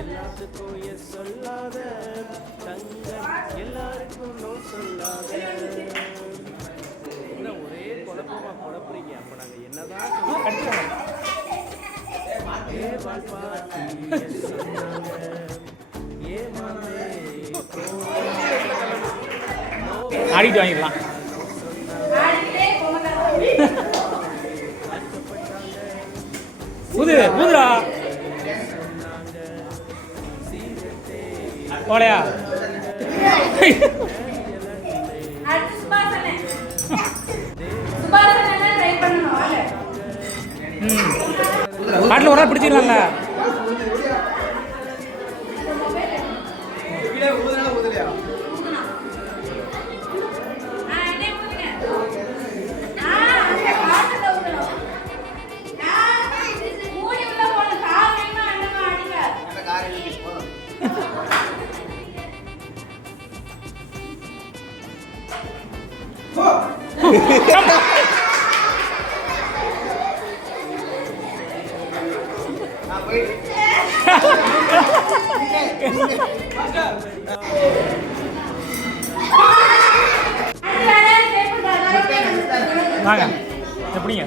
எல்லாத்துக்கும் எஸ் சொல்லாத தங்கம், எல்லாருக்கும் நோ சொல்லாத. என்ன ஒரே குழப்பமா குழப்பறீங்க? அப்ப நாங்க என்னதான் ஆடிட்டு வாங்கிடலாம். ஊதுரா போலையா? பாட்டில் ஒரு நாள் பிடிச்சிடலாம்ல. வாங்க எப்படிங்க?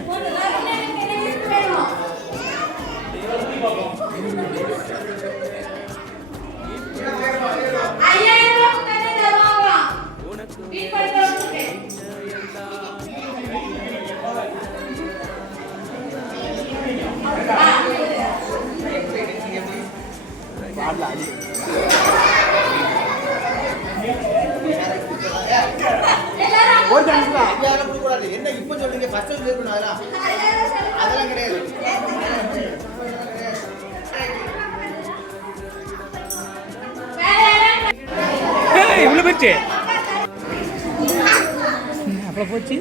என்ன இப்ப சொல்றீங்க? ஃபர்ஸ்ட் இருக்கணும். அதெல்லாம் கிடையாது. இவ்வளவு போச்சு அப்புறம் போச்சு.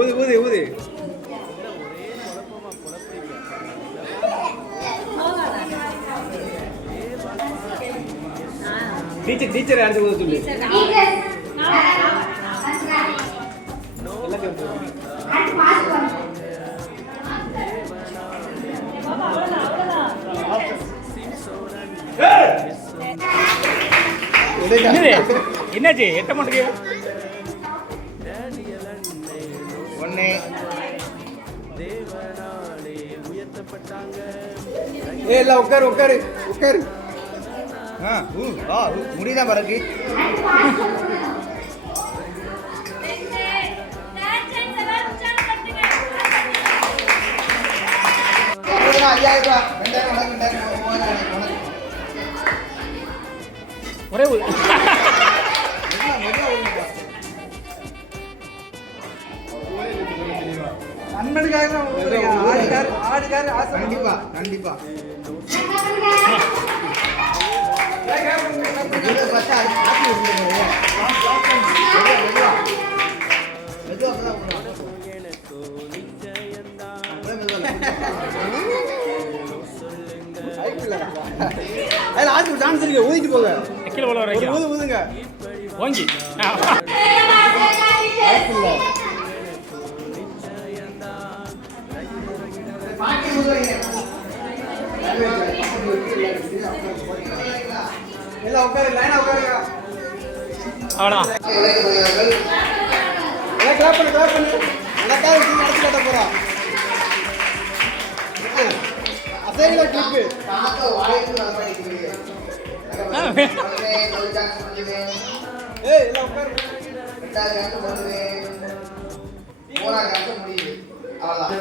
ஊது ஊது ஊது. டீச்சர் யாரு ஊது சொல்லு. என்னாச்சு? எட்ட மாட்டேங்க. எல்லாம் உட்காரு உட்காரு உட்காரு. முடிதான் பறக்கு. ஒரே நண்பனுக்காக ஆடுகாரு ஆசை. கண்டிப்பா கண்டிப்பா. ஊதிட்டு போங்க. ஊதுங்க வாங்கி எல்லாம் உட்காரு. லைனா உட்காருங்க. அவ்வளோ கிளாப் பண்ணு கிளாப் பண்ணு. எனக்காக நடத்தி காட்ட போறோம். அசைல கிளிப் ஏய் எல்லாம் உட்காரு. முடியுது. அவ்வளவுதான்.